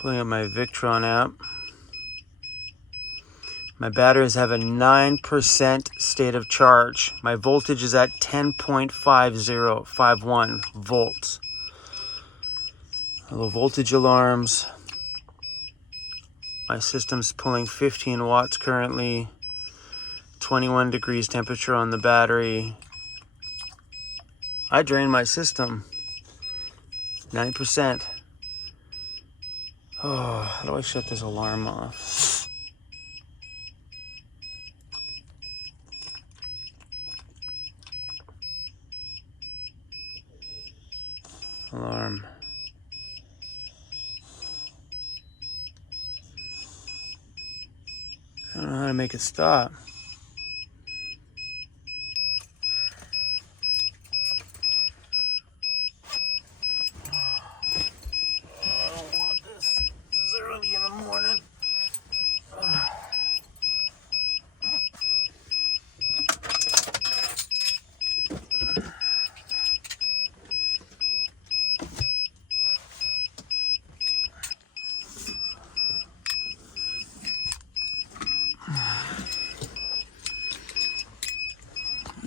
Pulling up my Victron app. My batteries have a 9% state of charge. My voltage is at 10.5051 volts. Low voltage alarms. My system's pulling 15 watts currently. 21 degrees temperature on the battery. I drained my system. 9%. Oh, how do I shut this alarm off? Alarm. I don't know how to make it stop. I don't want this. This is early in the morning.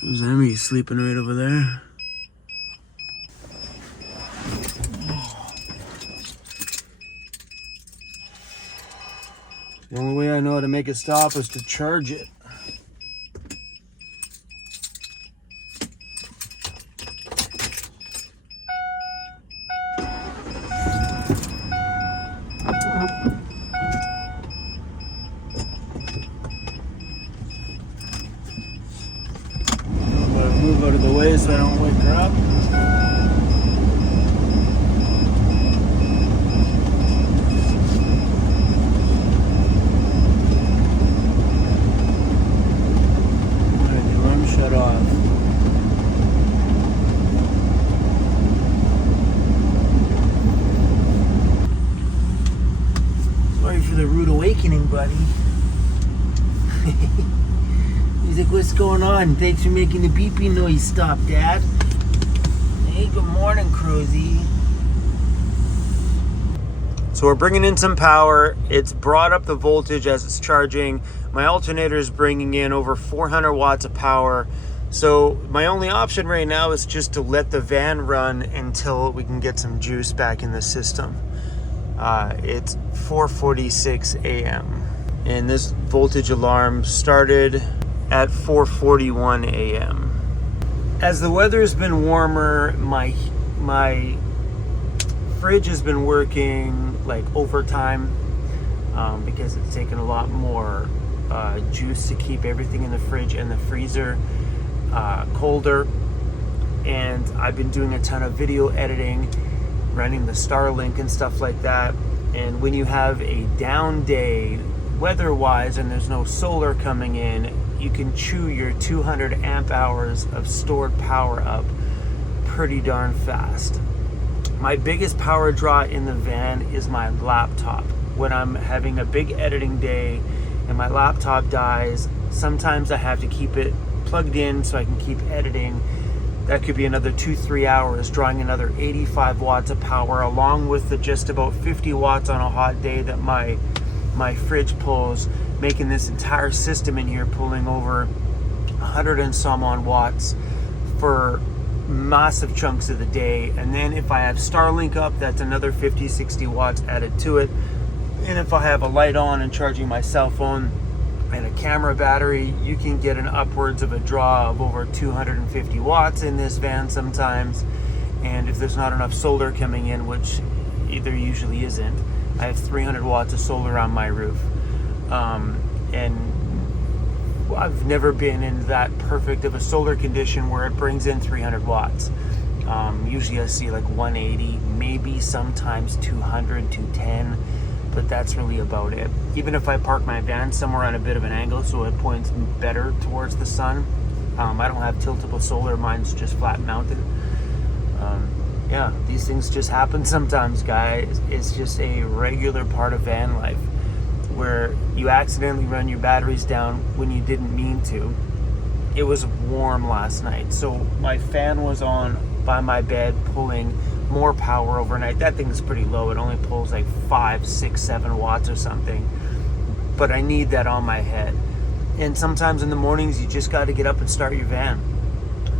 There's Emmy sleeping right over there. The only way I know how to make it stop is to charge it. Move out of the way so I don't wake her up. Alright, the alarm shut off. Sorry for the rude awakening, buddy. He's like, what's going on? Thanks for making the beeping noise stop, Dad. Hey, good morning, Cruzy. So we're bringing in some power. It's brought up the voltage as it's charging. My alternator is bringing in over 400 watts of power. So my only option right now is just to let the van run until we can get some juice back in the system. It's 4:46 a.m. and this voltage alarm started at 4:41 a.m. As the weather's been warmer, my fridge has been working like overtime because it's taken a lot more juice to keep everything in the fridge and the freezer colder. And I've been doing a ton of video editing, running the Starlink and stuff like that. And when you have a down day weather-wise and there's no solar coming in, you can chew your 200 amp hours of stored power up pretty darn fast. My biggest power draw in the van is my laptop. When I'm having a big editing day and my laptop dies, sometimes I have to keep it plugged in so I can keep editing. That could be another 2-3 hours, drawing another 85 watts of power, along with the just about 50 watts on a hot day that my fridge pulls, making this entire system in here pulling over 100 and some on watts for massive chunks of the day. And then if I have Starlink up, that's another 50-60 watts added to it. And if I have a light on and charging my cell phone and a camera battery, you can get an upwards of a draw of over 250 watts in this van sometimes. And if there's not enough solar coming in, which there usually isn't, I have 300 watts of solar on my roof. And I've never been in that perfect of a solar condition where it brings in 300 watts. Usually I see like 180, maybe sometimes 200, 210, but that's really about it. Even if I park my van somewhere on a bit of an angle so it points better towards the sun, I don't have tiltable solar, mine's just flat mounted. Yeah, these things just happen sometimes, guys. It's just a regular part of van life where you accidentally run your batteries down when you didn't mean to. It was warm last night, so my fan was on by my bed pulling more power overnight. That thing is pretty low. It only pulls like 5, 6, 7 watts or something. But I need that on my head. And sometimes in the mornings, you just got to get up and start your van.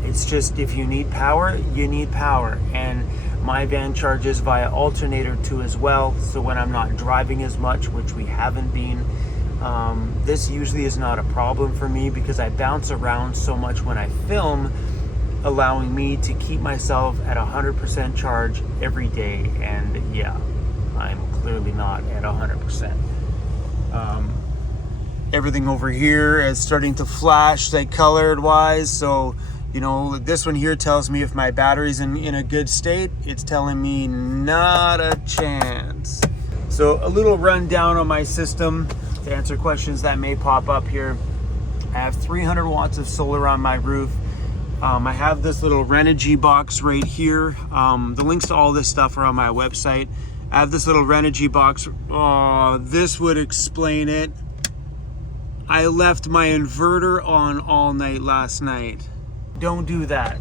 It's just, if you need power, you need power. And my van charges via alternator too as well. So when I'm not driving as much, which we haven't been, this usually is not a problem for me because I bounce around so much when I film, allowing me to keep myself at 100% charge every day. And yeah, I'm clearly not at 100%. Everything over here is starting to flash, like colored wise. So, you know, this one here tells me if my battery's in a good state. It's telling me not a chance. So a little rundown on my system to answer questions that may pop up here. I have 300 watts of solar on my roof. I have this little Renogy box right here. The links to all this stuff are on my website. I have this little Renogy box. Oh, this would explain it. I left my inverter on all night last night. Don't do that.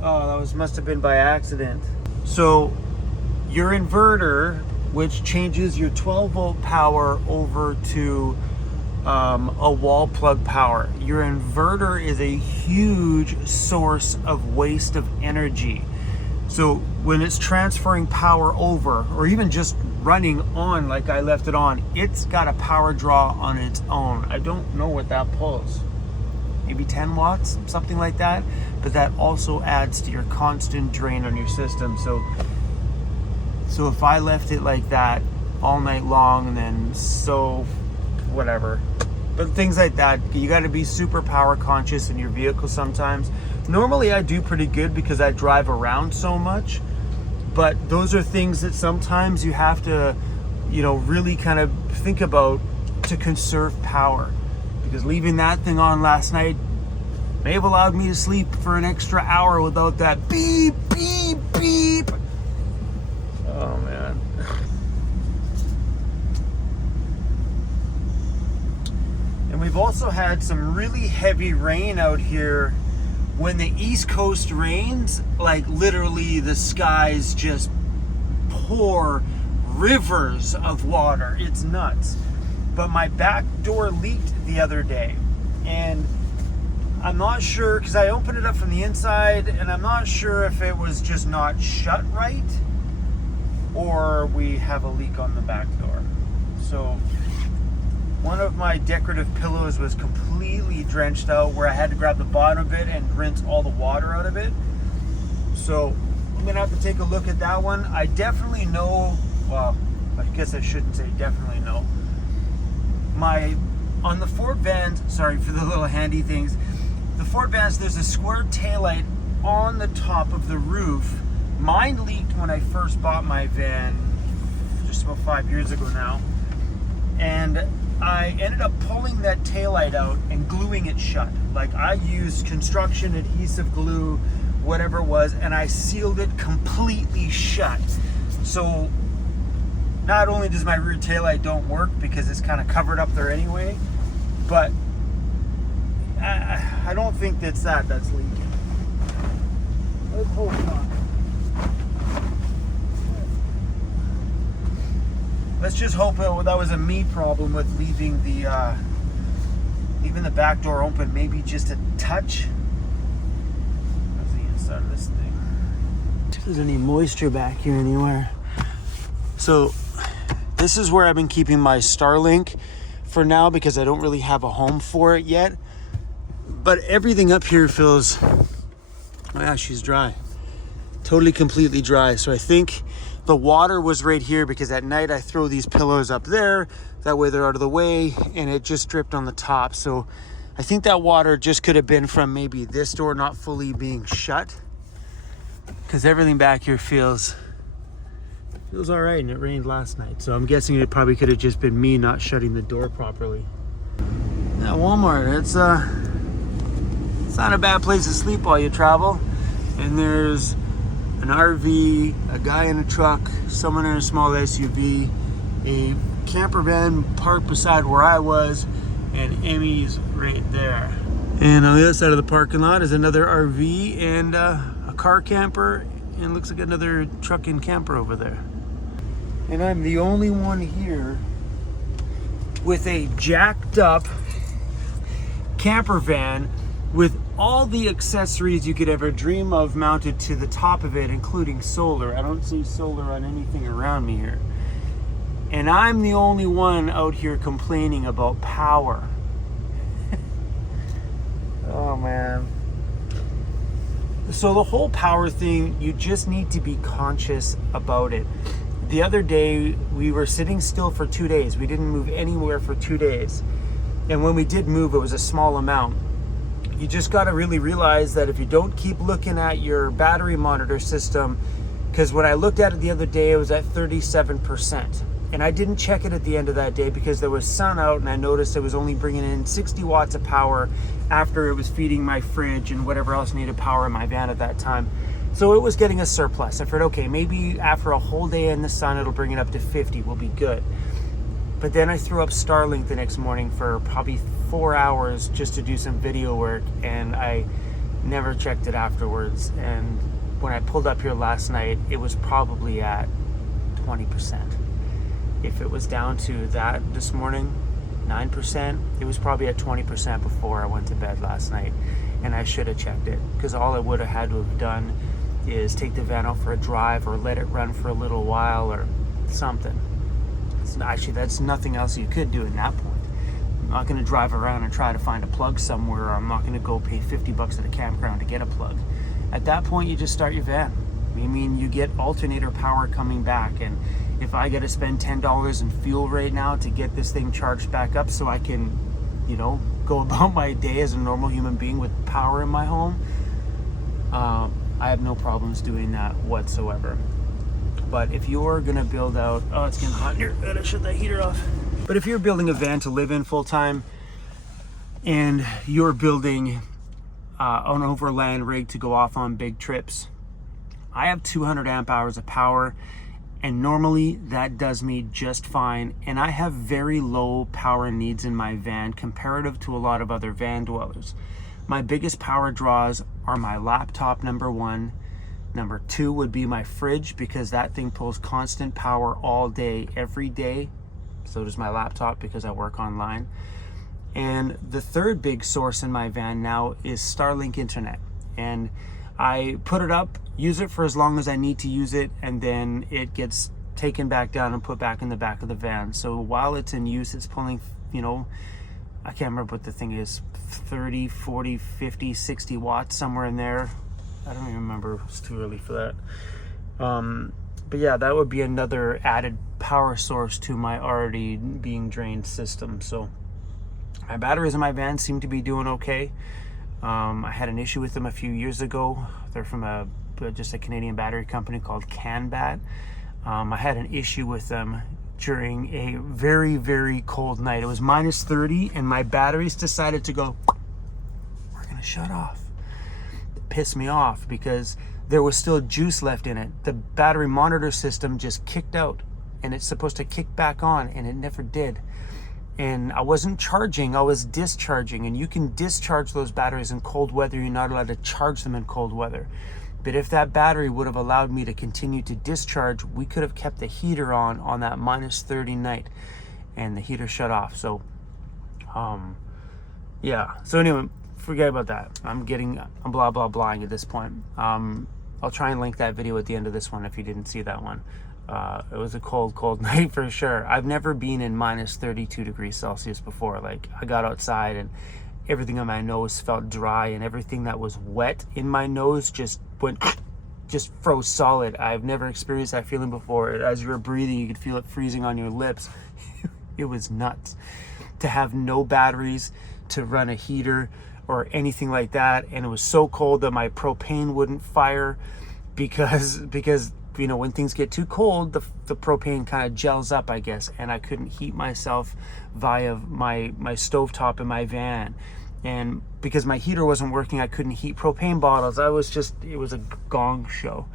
Oh, that must have been by accident. So your inverter, which changes your 12 volt power over to a wall plug power. Your inverter is a huge source of waste of energy. So when it's transferring power over, or even just running on like I left it on, it's got a power draw on its own. I don't know what that pulls. Maybe 10 watts, something like that. But that also adds to your constant drain on your system. So if I left it like that all night long, and then whatever. But things like that, you got to be super power conscious in your vehicle sometimes. Normally I do pretty good because I drive around so much. But those are things that sometimes you have to, you know, really kind of think about to conserve power. Because leaving that thing on last night may have allowed me to sleep for an extra hour without that beep, beep, beep. Oh man. And we've also had some really heavy rain out here. When the East Coast rains, like literally the skies just pour rivers of water. It's nuts. But my back door leaked the other day, and I'm not sure, because I opened it up from the inside, and I'm not sure if it was just not shut right or we have a leak on the back door. So one of my decorative pillows was completely drenched out, where I had to grab the bottom of it and rinse all the water out of it. So I'm gonna have to take a look at that one. I definitely know, well, I guess I shouldn't say definitely know. On the Ford Vans, sorry for the little handy things, the Ford Vans, there's a square taillight on the top of the roof. Mine leaked when I first bought my van, just about 5 years ago now. And I ended up pulling that taillight out and gluing it shut. Like, I used construction adhesive glue, whatever it was, and I sealed it completely shut. So not only does my rear taillight don't work because it's kind of covered up there anyway, but I don't think that's leaking. Let's hope not. Let's just hope that was a me problem with leaving the back door open, maybe just a touch. What's the inside of this thing? If there's any moisture back here anywhere. So this is where I've been keeping my Starlink for now, because I don't really have a home for it yet. But everything up here feels, oh yeah, she's dry. Totally, completely dry. So I think the water was right here, because at night I throw these pillows up there. That way they're out of the way, and it just dripped on the top. So I think that water just could have been from maybe this door not fully being shut, because everything back here feels all right, and it rained last night. So I'm guessing it probably could have just been me not shutting the door properly. Now Walmart, it's not a bad place to sleep while you travel. And there's an RV, a guy in a truck, someone in a small SUV, a camper van parked beside where I was, and Emmy's right there. And on the other side of the parking lot is another RV and a car camper and it looks like another truck and camper over there. And I'm the only one here with a jacked up camper van with all the accessories you could ever dream of mounted to the top of it, including solar. I don't see solar on anything around me here. And I'm the only one out here complaining about power. Oh man. So the whole power thing, you just need to be conscious about it. The other day, we were sitting still for 2 days. We didn't move anywhere for 2 days. And when we did move, it was a small amount. You just got to really realize that if you don't keep looking at your battery monitor system, because when I looked at it the other day, it was at 37%. And I didn't check it at the end of that day because there was sun out, and I noticed it was only bringing in 60 watts of power after it was feeding my fridge and whatever else needed power in my van at that time. So it was getting a surplus. I figured, okay, maybe after a whole day in the sun, it'll bring it up to 50, we'll be good. But then I threw up Starlink the next morning for probably 4 hours just to do some video work, and I never checked it afterwards. And when I pulled up here last night, it was probably at 20%. If it was down to that this morning, 9%, it was probably at 20% before I went to bed last night. And I should have checked it, because all I would have had to have done is take the van out for a drive or let it run for a little while or something. Actually, that's nothing else you could do at that point. I'm not going to drive around and try to find a plug somewhere, or I'm not going to go pay $50 at a campground to get a plug. At that point, you just start your van. I mean, you get alternator power coming back, and if I got to spend $10 in fuel right now to get this thing charged back up so I can, you know, go about my day as a normal human being with power in my home, I have no problems doing that whatsoever. But if you're gonna build out, oh, it's getting hot here, gotta shut that heater off. But if you're building a van to live in full time, and you're building an overland rig to go off on big trips, I have 200 amp hours of power, and normally that does me just fine. And I have very low power needs in my van comparative to a lot of other van dwellers. My biggest power draws are my laptop, number one. Number two would be my fridge, because that thing pulls constant power all day, every day. So does my laptop, because I work online. And the third big source in my van now is Starlink internet. And I put it up, use it for as long as I need to use it, and then it gets taken back down and put back in the back of the van. So while it's in use, it's pulling, you know, I can't remember what the thing is, 30, 40, 50, 60 watts, somewhere in there. I don't even remember, it's too early for that. But yeah, that would be another added power source to my already being drained system. So my batteries in my van seem to be doing okay. I had an issue with them a few years ago. They're from just a Canadian battery company called CanBat. I had an issue with them during a very, very cold night. It was minus 30, and my batteries decided to go, we're gonna shut off. It pissed me off because there was still juice left in it. The battery monitor system just kicked out, and it's supposed to kick back on, and it never did. And I wasn't charging, I was discharging. And you can discharge those batteries in cold weather. You're not allowed to charge them in cold weather. But if that battery would have allowed me to continue to discharge, we could have kept the heater on that minus 30 night, and the heater shut off. So, yeah. So anyway, forget about that. I'm blah, blah, blahing at this point. I'll try and link that video at the end of this one if you didn't see that one. It was a cold night for sure. I've never been in minus 32 degrees Celsius before. Like, I got outside and everything on my nose felt dry, and everything that was wet in my nose just froze solid. I've never experienced that feeling before. As you were breathing, you could feel it freezing on your lips. It was nuts. To have no batteries to run a heater or anything like that, and it was so cold that my propane wouldn't fire because you know, when things get too cold, the propane kind of gels up, I guess, and I couldn't heat myself via my stovetop in my van. And because my heater wasn't working, I couldn't heat propane bottles. It was a gong show.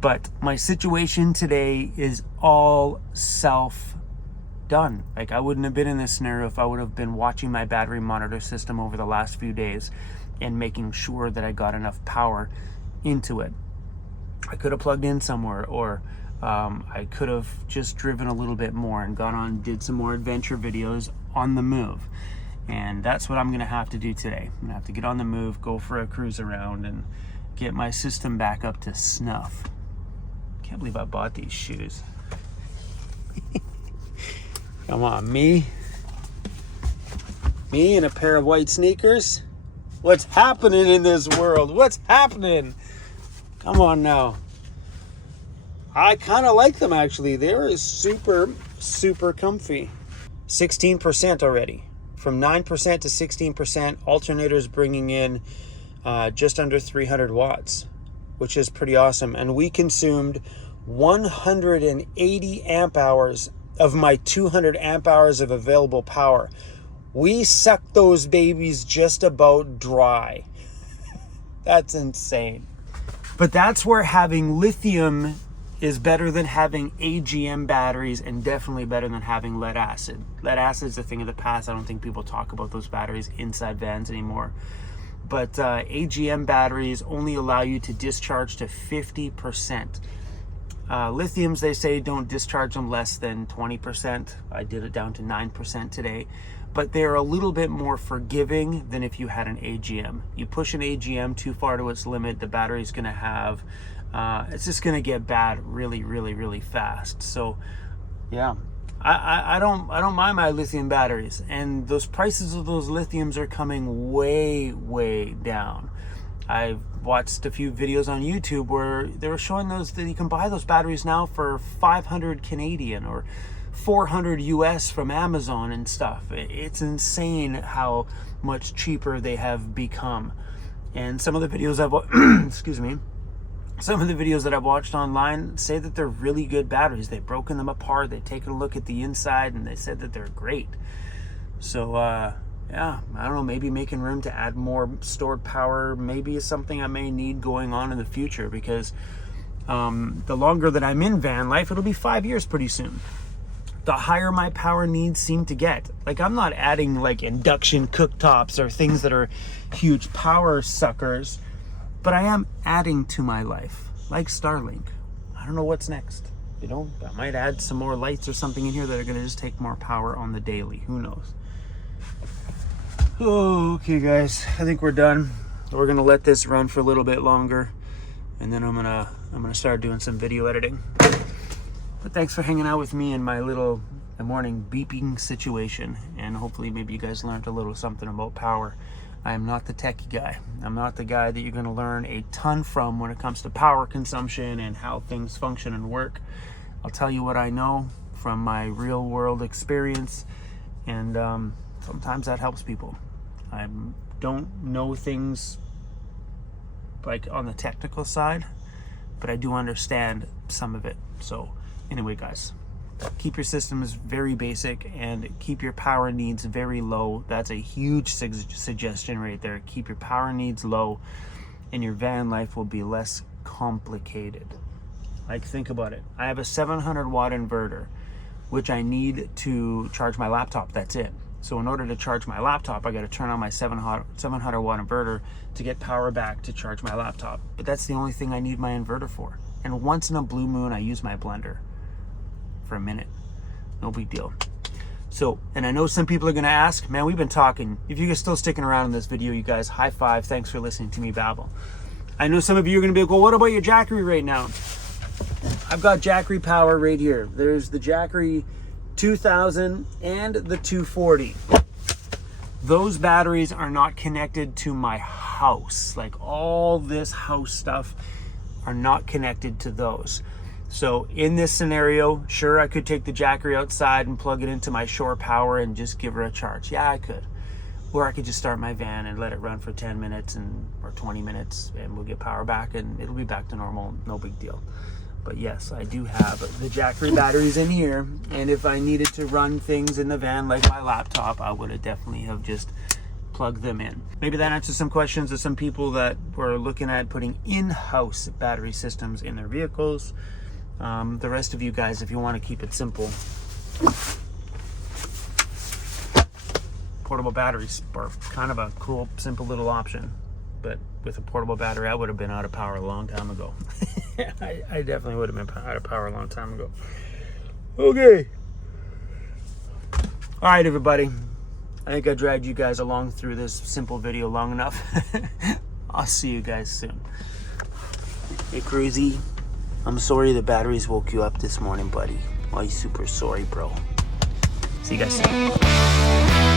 But my situation today is all self-done. Like, I wouldn't have been in this scenario if I would have been watching my battery monitor system over the last few days and making sure that I got enough power into it. I could have plugged in somewhere, or I could have just driven a little bit more and gone on, did some more adventure videos on the move. And that's what I'm gonna have to do today. I'm gonna have to get on the move, go for a cruise around, and get my system back up to snuff. Can't believe I bought these shoes. Come on, me and a pair of white sneakers. What's happening in this world? What's happening? Come on now. I kind of like them, actually. They're super, super comfy. 16% already. From 9% to 16%. Alternators bringing in just under 300 watts, which is pretty awesome. And we consumed 180 amp hours of my 200 amp hours of available power. We sucked those babies just about dry. That's insane. But that's where having lithium is better than having AGM batteries, and definitely better than having lead acid. Lead acid is a thing of the past. I don't think people talk about those batteries inside vans anymore. But AGM batteries only allow you to discharge to 50%. Lithiums, they say, don't discharge them less than 20%. I did it down to 9% today. But they're a little bit more forgiving than if you had an AGM. You push an AGM too far to its limit, the battery's gonna have, it's just gonna get bad really, really, really fast. So yeah, I don't mind my lithium batteries, and those prices of those lithiums are coming way, way down. I've watched a few videos on YouTube where they were showing those, that you can buy those batteries now for 500 Canadian or 400 US from Amazon and stuff. It's insane how much cheaper they have become. And some of the videos I've excuse me, some of the videos that I've watched online say that they're really good batteries. They've broken them apart, they've taken a look at the inside, and they said that they're great. So yeah, I don't know, maybe making room to add more stored power maybe is something I may need going on in the future, because the longer that I'm in van life, it'll be 5 years pretty soon. The higher my power needs seem to get. Like, I'm not adding like induction cooktops or things that are huge power suckers, but I am adding to my life, like Starlink. I don't know what's next. You know, I might add some more lights or something in here that are gonna just take more power on the daily. Who knows? Oh, okay guys, I think we're done. We're gonna let this run for a little bit longer, and then I'm gonna start doing some video editing. But thanks for hanging out with me in my little morning beeping situation, and hopefully maybe you guys learned a little something about power. I am not the techie guy. I'm not the guy that you're gonna learn a ton from when it comes to power consumption and how things function and work. I'll tell you what I know from my real world experience, and sometimes that helps people. I don't know things like on the technical side, but I do understand some of it. So anyway, guys, keep your systems very basic and keep your power needs very low. That's a huge suggestion right there. Keep your power needs low, and your van life will be less complicated. Like, think about it. I have a 700 watt inverter, which I need to charge my laptop. That's it. So in order to charge my laptop, I got to turn on my 700 watt inverter to get power back to charge my laptop. But that's the only thing I need my inverter for. And once in a blue moon, I use my blender for a minute. No big deal. So, and I know some people are going to ask, man, we've been talking. If you're still sticking around in this video, you guys, high five. Thanks for listening to me babble. I know some of you are going to be like, well, what about your Jackery right now? I've got Jackery power right here. There's the Jackery 2000 and the 240. Those batteries are not connected to my house. Like, all this house stuff are not connected to those. So in this scenario, sure, I could take the Jackery outside and plug it into my shore power and just give her a charge. Yeah, I could. Or I could just start my van and let it run for 10 minutes or 20 minutes, and we'll get power back and it'll be back to normal. No big deal. But yes, I do have the Jackery batteries in here, and if I needed to run things in the van like my laptop, I would have definitely have just plugged them in. Maybe that answers some questions of some people that were looking at putting in-house battery systems in their vehicles. The rest of you guys, if you want to keep it simple, portable batteries are kind of a cool, simple little option. But with a portable battery, I would have been out of power a long time ago. I definitely would have been out of power a long time ago. Okay. All right, everybody. I think I dragged you guys along through this simple video long enough. I'll see you guys soon. Hey, Cruzy. I'm sorry the batteries woke you up this morning, buddy. Oh, you super sorry, bro. See you guys soon.